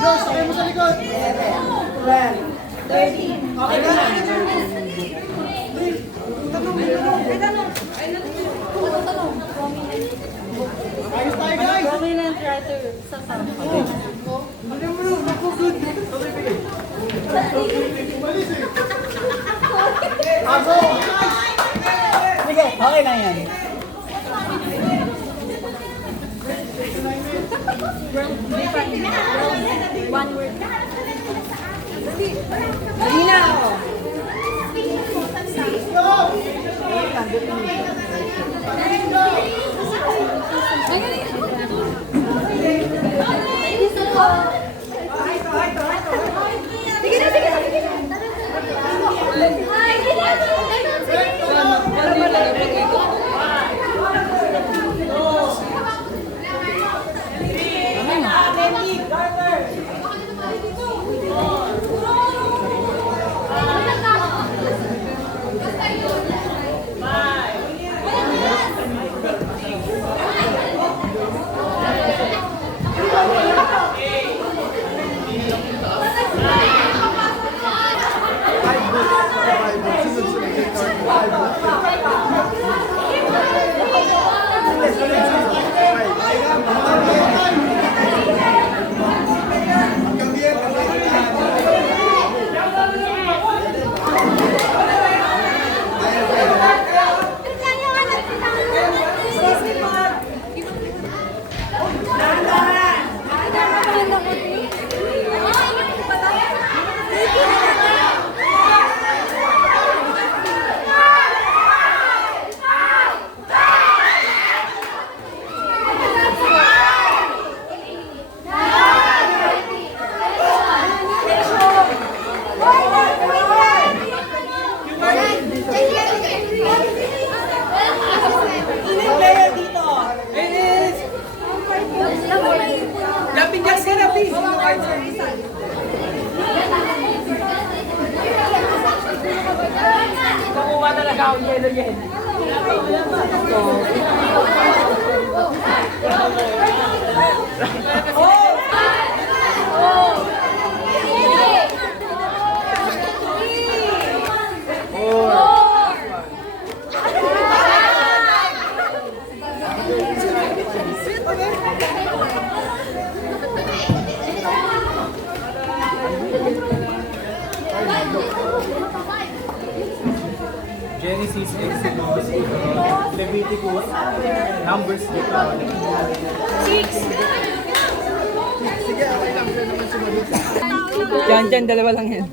Diyos, tayo mo sa likod. 12, 13. Okay na. Ayos tayo, guys. Prominent writer sa sample. Bigyan mo lang. Ako, good. Okay, bigay. Umalis eh. Ako. Sige, okay na yan. One word. Marina! Nakuha talaga ako yelo-yelo. Genesis, Exodus, Leviticus, Numbers, Diyan, dalawa lang yan.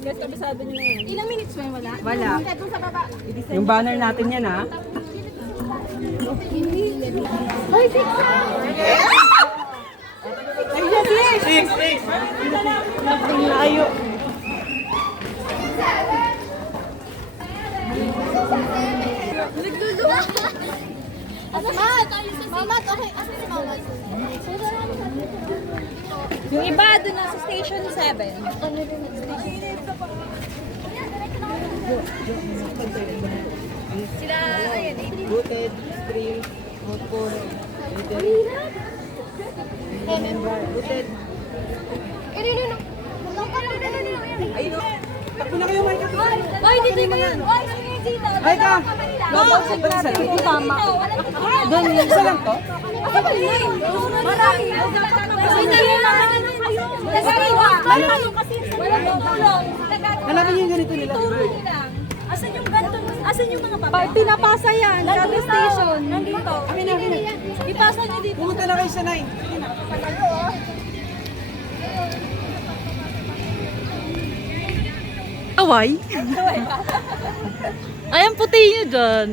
Ilang minutes mo wala? Wala. Doon sa baba. Yung banner natin yan, ha? Hoy, six! Six. Ang layo. Nagdudua! Mamat, okay. Asa si Mamat? Yung iba doon na sa station 7. Sila, ayun, Booted, Stream, Hotpur, Remember, Booted. Ayun, takbo na kayo, Mike. Ay, dito yung yan. Ay, sige, dito. Ay, ka. Go, sa natin. Hindi tama. Doon, yung isa lang to? Asa ba yun? Marami. Hindi yun lang. Ayun. Walang tutulong. Hanapin niyo yung ganito nila. Asan yung ganito? Asan yung mga papel? Pinapasa yan. Kada station. Nandito. Amin na. Ipasa niyo dito. Pumunta na kayo sa 9. Away? Ay, ang puti nyo dyan.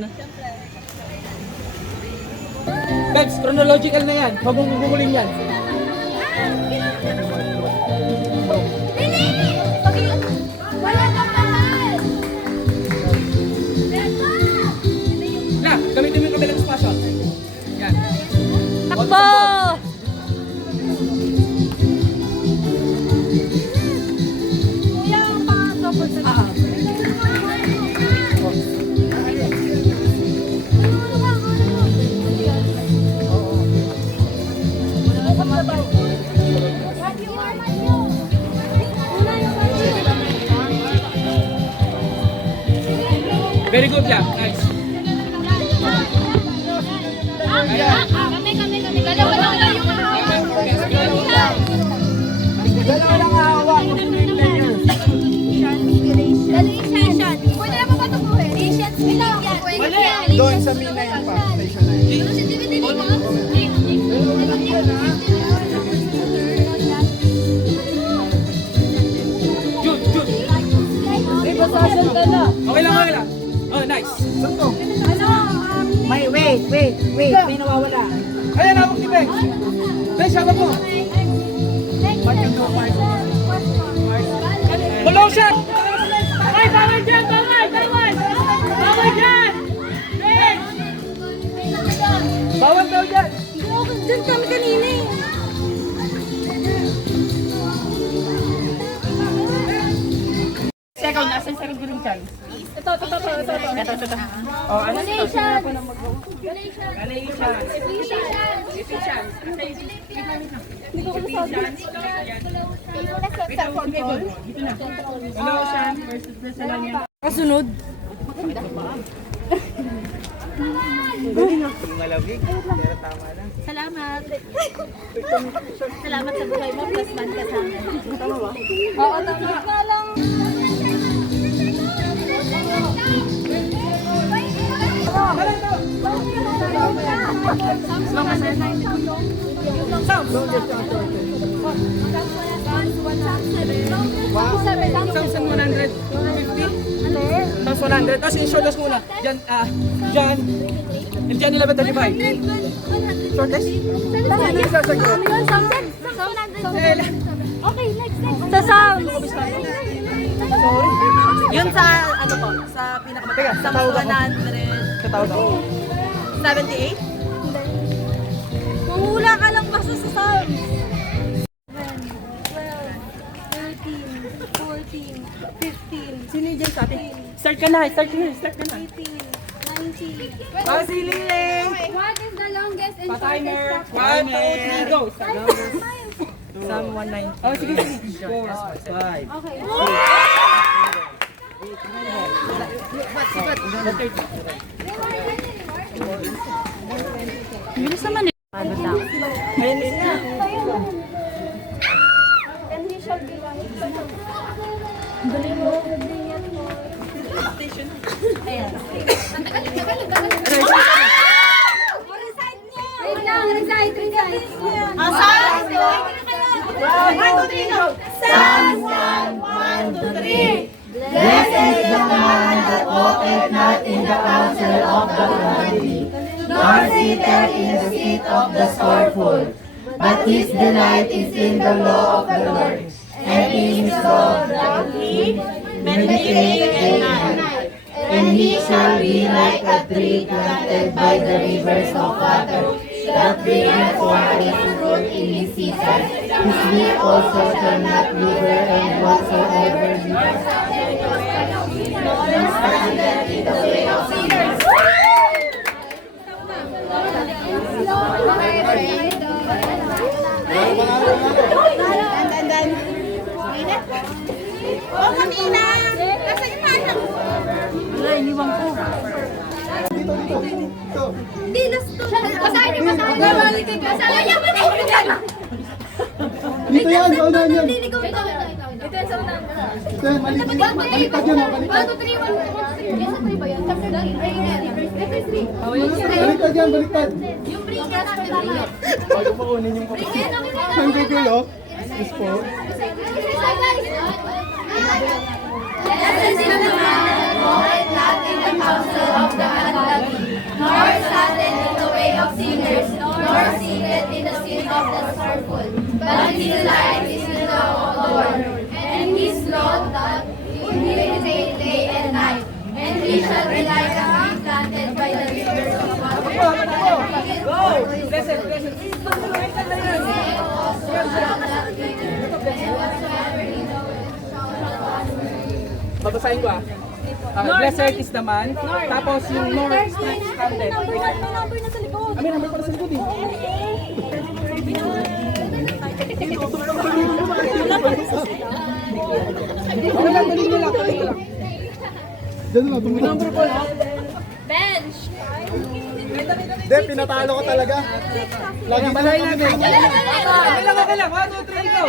Bex, chronological na yan. Huwag mong gugulin yan. Wala na mahal! Na, gamitin mo yung kabilang spasyo. Yan. Takbo! Kuya, pa-double sa Very good, yeah. Nice. Ayan. Kami. Dalawa lang yung Dalawa lang hawak. Dalation. Pwede naman ba ito po eh? Nations bilang yan. Doon sa Mina yun pa. Station na yun. Good. Okay lang. Oh, nice. Santo. Wait. May nawawala. Ayan, hawak ni Beng. Beng, hawak mo. Below shot! Ay, bawal dyan! Bawal daw dyan! Diyan kami kanina eh. Second, nasa second green chance. Ito. Oh, ano ito? Kasunod. Salamat. Salamat sa buhay mo, plus man ka sa amin. Oo, tama. lang. Thousand 100. Tapos in-shortlist muna. Diyan, Diyan 11:35. Shortlist? Okay, next. Sa sound. Yun sa ano po, sa Teka, sa tatawag ako. 178. Mahula ka lang basta sa sound. 15, Sino yung dyan sa atin? Start ka na. 18, 19. Ah, si Liling! What is the longest and Pa-timer. 1, 2, 3, go! Psalm 190. Oh, sige. 5. Okay. Bilis naman eh. Ayun na. And he shall be like Recite. Psalm 1, 2, 3. Blessed is the man that walketh not in the counsel of the ungodly, nor sitteth in the seat of the scornful, but his delight is in the law of the Lord, and in his law doth he meditate day and night. And he shall be like a tree planted by the rivers of water, that bringeth forth his fruit in his season. His leaf also shall not wither, and whatsoever he does standeth in the way of sinners. Dito yan, kaunahan yan. Ito yung sa unang. Ito yan, baliktad yan, baliktad. 1, 2, 3, 1, 2, 3. Yes, 3 ba yan? Chapter 3. Verse 3. Baliktad. Yung bring yan natin lang. Bago pa kunin yung nanggugulo. Yes po. Blessed is the man that walketh not in the counsel of the ungodly, nor standeth in the way of sinners, nor sitteth in the seat of the scornful. But his delight is in the law of the Lord, and his law doth he meditate day and night. And he shall be like a tree planted by the rivers of water. Babasahin ko ah. Blessed is the man. Tapos yung north standard. Number na sa likod. May number pala sa likod eh. Okay lang, galing nyo lang. Diyan na, tumulong. Bench. Hindi, pinatalo ko talaga. Lagi na lang kami. Okay lang. 1, 2, 3, go!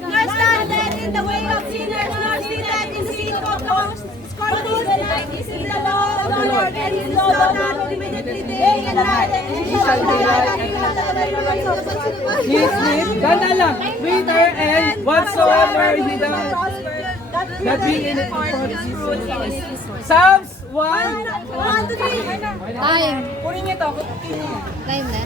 Nor standeth in the way of sinners, nor sitteth in the seat of those scornful. Delight is in the law of the Lord, and his law does not immediately day and night, and he shall delight in the Sleep. Ganda lang. Waiter and whatsoever he does. That being in it. Psalms 1. Time. Kunin niyo to. Time na.